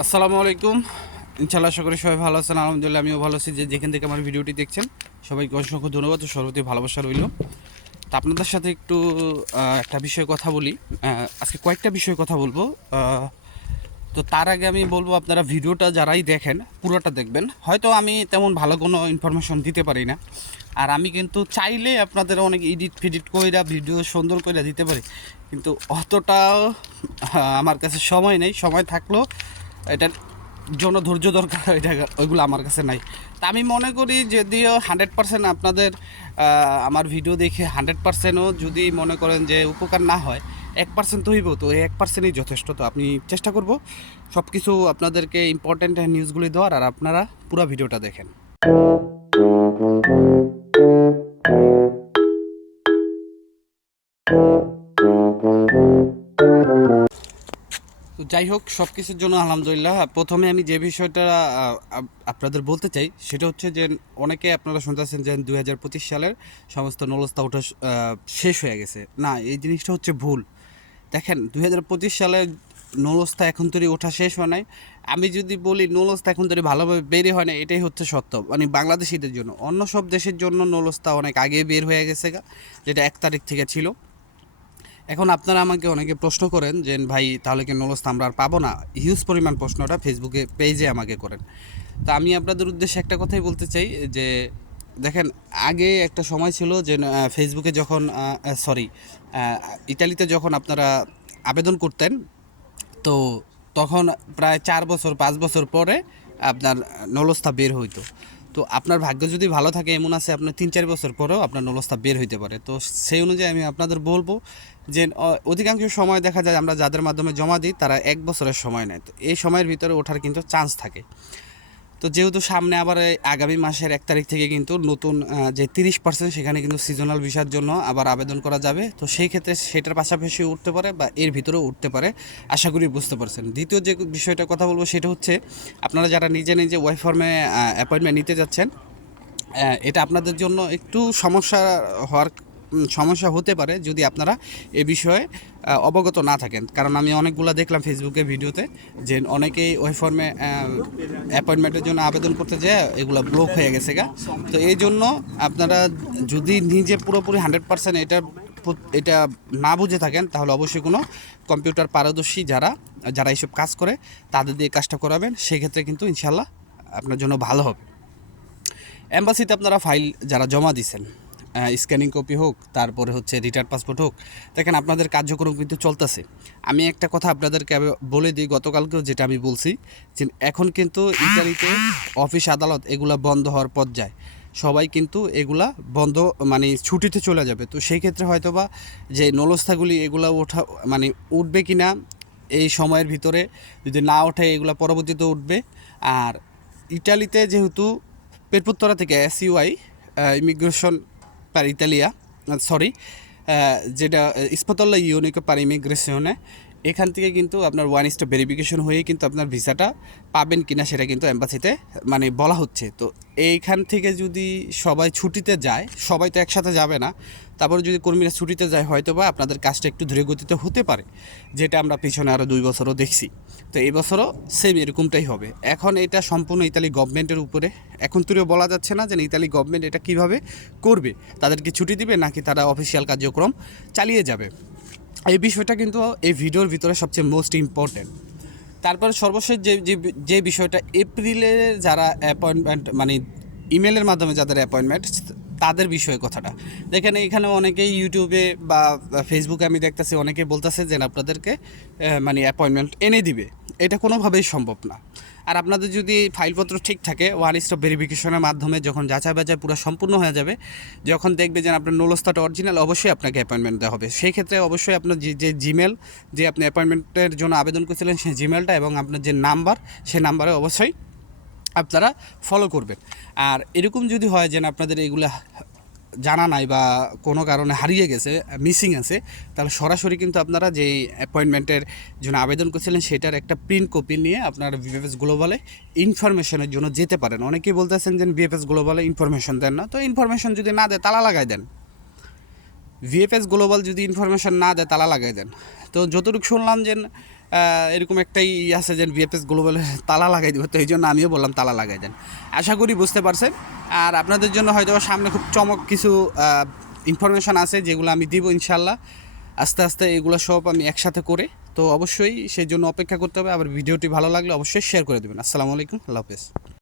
আসসালামু আলাইকুম। ইনশাল্লাহ করি সবাই ভালো আছেন। আলহামদুলিল্লাহ আমিও ভালো আছি। যে যেখান থেকে আমার ভিডিওটি দেখছেন, সবাইকে অসংখ্য ধন্যবাদ ও সর্বতি ভালোবাসা রইল। তা আপনাদের সাথে একটু একটা বিষয়ে কথা বলি। আজকে কয়েকটা বিষয়ে কথা বলব। তো তার আগে আমি বলব, আপনারা ভিডিওটা যারাই দেখেন, পুরোটা দেখবেন। হয়তো আমি তেমন ভালো কোনো ইনফরমেশন দিতে পারি না। আর আমি কিন্তু চাইলে আপনাদের অনেক এডিট ফিডিট কইরা, ভিডিও সুন্দর করে দিতে পারি। কিন্তু অতটাও আমার কাছে সময় নেই। সময় থাকলেও এটার জন্য ধৈর্য দরকার, এটা ওইগুলো আমার কাছে নাই। তা আমি মনে করি যদিও হান্ড্রেড পার্সেন্ট আপনাদের আমার ভিডিও দেখে হান্ড্রেড পার্সেন্টও যদি মনে করেন যে উপকার না হয়, এক পার্সেন্ট তো হইব, তো এই এক পার্সেন্টই যথেষ্ট। তো আপনি চেষ্টা করব সব কিছু আপনাদেরকে ইম্পর্ট্যান্ট নিউজগুলি দেওয়ার, আর আপনারা পুরো ভিডিওটা দেখেন। যাই হোক সব কিছুর জন্য আলহামদুলিল্লাহ। প্রথমে আমি যে বিষয়টা আপনাদের বলতে চাই, সেটা হচ্ছে যে অনেকে আপনারা শুনতেছেন যে দুই হাজার পঁচিশ সালের সমস্ত নলস্তা ওঠা শেষ হয়ে গেছে। না, এই জিনিসটা হচ্ছে ভুল। দেখেন, দুই হাজার পঁচিশ সালে নলস্তা এখন তৈরি ওঠা শেষ হয় নাই। আমি যদি বলি নলস্তা এখন তৈরি ভালোভাবে বের হয় না এটাই হচ্ছে সত্য। মানে বাংলাদেশিদের জন্য, অন্য সব দেশের জন্য নলস্তা অনেক আগে বের হয়ে গেছে যেটা এক তারিখ থেকে ছিল। এখন আপনারা আমাকে অনেকে প্রশ্ন করেন যে, ভাই, তাহলে কি নলস্তা আমরা আর পাবো না? হিউজ পরিমাণ প্রশ্নটা ফেসবুকে পেজে আমাকে করেন। তা আমি আপনাদের উদ্দেশ্যে একটা কথাই বলতে চাই যে, দেখেন, আগে একটা সময় ছিল যে ফেসবুকে যখন সরি ইটালিতে যখন আপনারা আবেদন করতেন, তো তখন প্রায় চার বছর, পাঁচ বছর পরে আপনার নলস্থা বের হইতো। তো আপনার ভাগ্য যদি ভালো থাকে, এমন আছে আপনার তিন চার বছর পরেও আপনার নলস্তা বের হইতে পারে। তো সেই অনুযায়ী আমি আপনাদের বলব যে অধিকাংশ সময় দেখা যায় আমরা যাদের মাধ্যমে জমা দিই, তারা এক বছরের সময় নেয়। তো এই সময়ের ভিতরে ওঠার কিন্তু চান্স থাকে। তো যেহেতু সামনে আবার আগামী মাসের এক তারিখ থেকে কিন্তু নতুন যে তিরিশ পার্সেন্ট সেখানে কিন্তু সিজনাল ভিসার জন্য আবার আবেদন করা যাবে। তো সেই ক্ষেত্রে সেটার পাশাপাশি উঠতে পারে বা এর ভিতরেও উঠতে পারে। আশা করি বুঝতে পারছেন। দ্বিতীয় যে বিষয়টা কথা বলব সেটা হচ্ছে, আপনারা যারা নিজে নিজে ওয়াই ফর্মে অ্যাপয়েন্টমেন্ট নিতে যাচ্ছেন এটা আপনাদের জন্য একটু সমস্যা হওয়ার সমস্যা হতে পারে যদি আপনারা এ বিষয়ে অবগত না থাকেন। কারণ আমি অনেকগুলো দেখলাম ফেসবুকে ভিডিওতে যে অনেকেই ওই ফর্মে অ্যাপয়েন্টমেন্টের জন্য আবেদন করতে যায় এগুলো ব্লক হয়ে গেছে গা। তো এই জন্য আপনারা যদি নিজে পুরোপুরি হান্ড্রেড পার্সেন্ট এটা এটা না বুঝে থাকেন, তাহলে অবশ্যই কোনো কম্পিউটার পারদর্শী যারা যারা এইসব কাজ করে, তাদের দিয়ে কাজটা করাবেন। সেক্ষেত্রে কিন্তু ইনশাল্লাহ আপনার জন্য ভালো হবে। অ্যাম্বাসিতে আপনারা ফাইল যারা জমা দিছেন স্ক্যানিং কপি হোক, তারপরে হচ্ছে রিটার্ন পাসপোর্ট হোক, দেখেন আপনাদের কার্যক্রম কিন্তু চলতেছে। আমি একটা কথা আপনাদেরকে বলে দিই, গতকালকেও যেটা আমি বলছি, যে এখন কিন্তু ইটালিতে অফিস আদালত এগুলা বন্ধ হওয়ার পর্যায়ে সবাই কিন্তু এগুলা বন্ধ মানে ছুটিতে চলে যাবে। তো সেই ক্ষেত্রে হয়তো বা যে নলস্থাগুলি এগুলা ওঠা মানে উঠবে কি না এই সময়ের ভিতরে যদি না ওঠে, এগুলা পরবর্তীতে উঠবে। আর ইটালিতে যেহেতু পেরপুত্তরা থেকে এসইউআই ইমিগ্রেশন পার ইতালিয়া সরি যেটা ইস্পতল্লা ইউনিকো পার ইমিগ্রেশনে এখান থেকে কিন্তু আপনার ওয়ান স্টপ ভেরিফিকেশন হয়ে কিন্তু আপনার ভিসাটা পাবেন কিনা সেটা কিন্তু অ্যাম্বাসিতে মানে বলা হচ্ছে। তো এইখান থেকে যদি সবাই ছুটিতে যায়, সবাই তো একসাথে যাবে না, তারপর যদি কর্মীরা ছুটিতে যায় হয়তো বা আপনাদের কাজটা একটু ধীরে গতিতে হতে পারে, যেটা আমরা পিছনে আরও দুই বছরও দেখছি। তো এই বছরও সেম এরকমটাই হবে। এখন এটা সম্পূর্ণ ইতালি গভর্নমেন্টের উপরে। এখন তুইও বলা যাচ্ছে না যে ইতালি গভর্নমেন্ট এটা কীভাবে করবে, তাদেরকে ছুটি দিবে নাকি তারা অফিসিয়াল কার্যক্রম চালিয়ে যাবে। এই বিষয়টা কিন্তু এই ভিডিওর ভিতরে সবচেয়ে মোস্ট ইম্পর্টেন্ট তারপরে সর্বশেষ যে যে বিষয়টা এপ্রিলে যারা অ্যাপয়েন্টমেন্ট মানে ইমেলের মাধ্যমে যাদের অ্যাপয়েন্টমেন্ট তাদের বিষয়ে কথাটা। দেখেন, এখানে অনেকেই ইউটিউবে বা ফেসবুকে আমি দেখতেছি অনেকে বলতেছে যে আপনাদেরকে মানে অ্যাপয়েন্টমেন্ট এনে দিবে। এটা কোনোভাবেই সম্ভব না। আর আপনাদের যদি ফাইলপত্র ঠিক থাকে ওয়ান স্টপ ভেরিফিকেশনের মাধ্যমে যখন যাচাই বাছাই পুরো সম্পূর্ণ হয়ে যাবে, যখন দেখবে যে আপনার নলস্তাটা অরিজিনাল অবশ্যই আপনাকে অ্যাপয়েন্টমেন্ট দেওয়া হবে। সেই ক্ষেত্রে অবশ্যই আপনার যে জিমেল যে আপনি অ্যাপয়েন্টমেন্টের জন্য আবেদন করেছিলেন সেই জিমেলটা এবং আপনার যে নাম্বার সেই নাম্বারে অবশ্যই আপনারা ফলো করবেন। আর এরকম যদি হয় যে আপনাদের এগুলো জানা নাই বা কোনো কারণে হারিয়ে গেছে মিসিং আছে, তাহলে সরাসরি কিন্তু আপনারা যেই অ্যাপয়েন্টমেন্টের জন্য আবেদন করেছিলেন সেটার একটা প্রিন্ট কপি নিয়ে আপনারা বিএফএস গ্লোবালে ইনফরমেশনের জন্য যেতে পারেন। অনেকেই বলতেছেন যে বিএফএস গ্লোবালে ইনফরমেশন দেন না, তো ইনফরমেশন যদি না দেয় তালা লাগাই দেন। ভিএফএস গ্লোবাল যদি ইনফরমেশন না দেয় তালা লাগাই দেন। তো যতটুকু শুনলাম যে এরকম একটাই আছে যে ভিএফএস গ্লোবালে তালা লাগাই দেবে। তো এই জন্য আমিও বললাম তালা লাগাই দেন। আশা করি বুঝতে পারছেন। আর আপনাদের জন্য হয়তো সামনে খুব চমক কিছু ইনফরমেশান আছে যেগুলো আমি দিব ইনশাল্লাহ আস্তে আস্তে এগুলো সব আমি একসাথে করে, তো অবশ্যই সেই জন্য অপেক্ষা করতে হবে। আবার ভিডিওটি ভালো লাগলে অবশ্যই শেয়ার করে দেবেন। আসসালামু আলাইকুম, আল্লাহ হাফেজ।